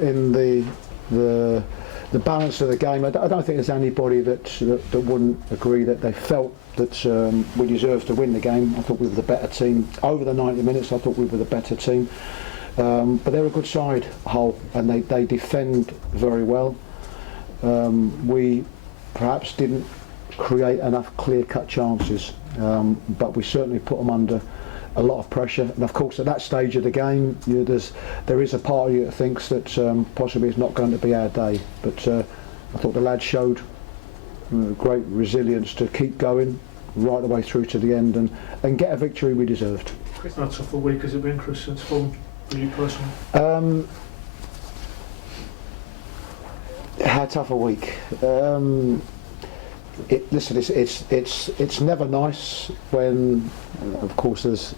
in the balance of the game, I don't think there's anybody that wouldn't agree that they felt that we deserved to win the game. I thought we were the better team. Over the 90 minutes, I thought we were the better team. But they're a good side, Hull, and they defend very well. We perhaps didn't create enough clear-cut chances, but we certainly put them under a lot of pressure. And of course, at that stage of the game, there is a part of you that thinks that possibly it's not going to be our day. But I thought the lads showed great resilience to keep going right the way through to the end and get a victory we deserved. How tough a week has it been, Chris, since Fulham, for you personally? How tough a week? Listen, it's never nice when, of course, there's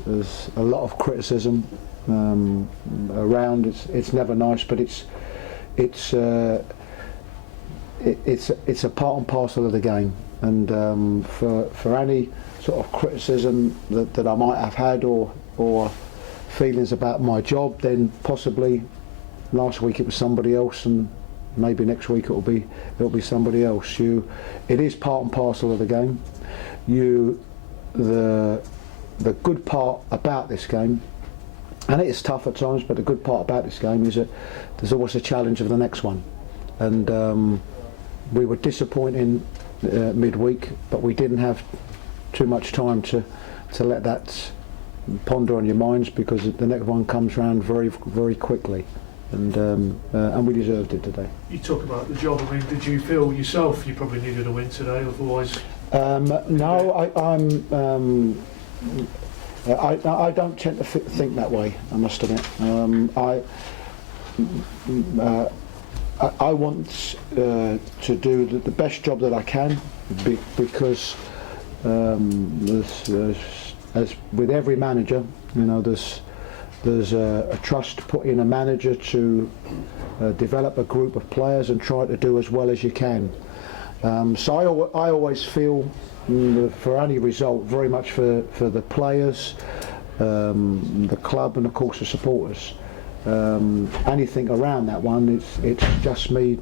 a lot of criticism around. It's never nice, but it's a part and parcel of the game. And for any sort of criticism that I might have had or feelings about my job, then possibly last week it was somebody else, and maybe next week it'll be somebody else. It is part and parcel of the game. The good part about this game, and it is tough at times, but the good part about this game is that there's always a challenge of the next one. And we were disappointing midweek, but we didn't have too much time to let that ponder on your minds, because the next one comes round very, very quickly. And we deserved it today. You talk about the job. I mean, did you feel yourself you probably needed a win today, otherwise? No, I don't tend to think that way, I must admit. I want to do the best job that I can, because as with every manager, there's a trust put in a manager to develop a group of players and try to do as well as you can. So I always feel for any result very much for the players, the club, and of course the supporters. Anything around that one, it's just me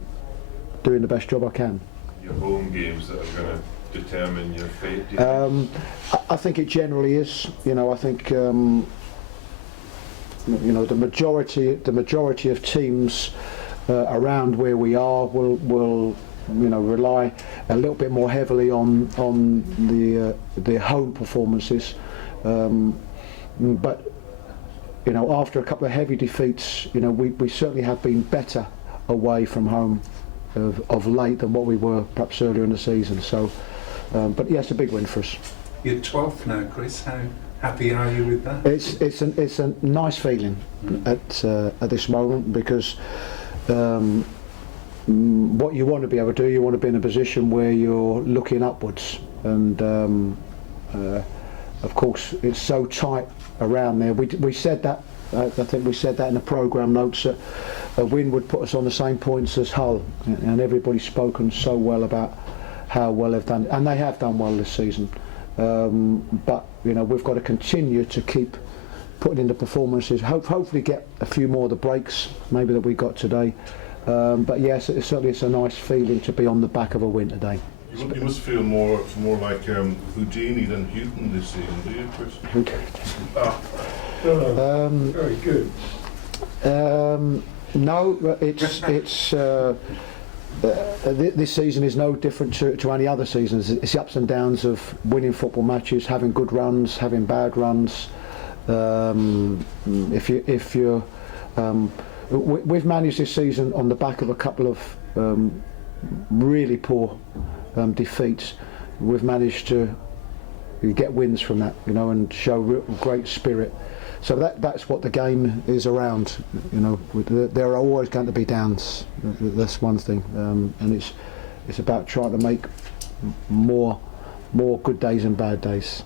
doing the best job I can. Your home games that are going to determine your fate? I think it generally is. I think the majority of teams around where we are will rely a little bit more heavily on the home performances, but after a couple of heavy defeats, we certainly have been better away from home of late than what we were perhaps earlier in the season. So, but yes, a big win for us. You're 12th now, Chris. How happy are you with that? It's a nice feeling at this moment, because what you want to be able to do, you want to be in a position where you're looking upwards, and of course it's so tight around there. We said that, I think we said that in the programme notes, that a win would put us on the same points as Hull, and everybody's spoken so well about how well they've done, and they have done well this season. But we've got to continue to keep putting in the performances, hopefully get a few more of the breaks maybe that we got today. But yes, it's a nice feeling to be on the back of a win today. You must feel more like Houdini than Hughton this season, do you, Chris? Very good. No, it's this season is no different to any other seasons. It's the ups and downs of winning football matches, having good runs, having bad runs. We've managed this season on the back of a couple of really poor defeats. We've managed to get wins from that, and show great spirit. So that's what the game is around. There are always going to be downs. That's one thing, and it's about trying to make more good days and bad days.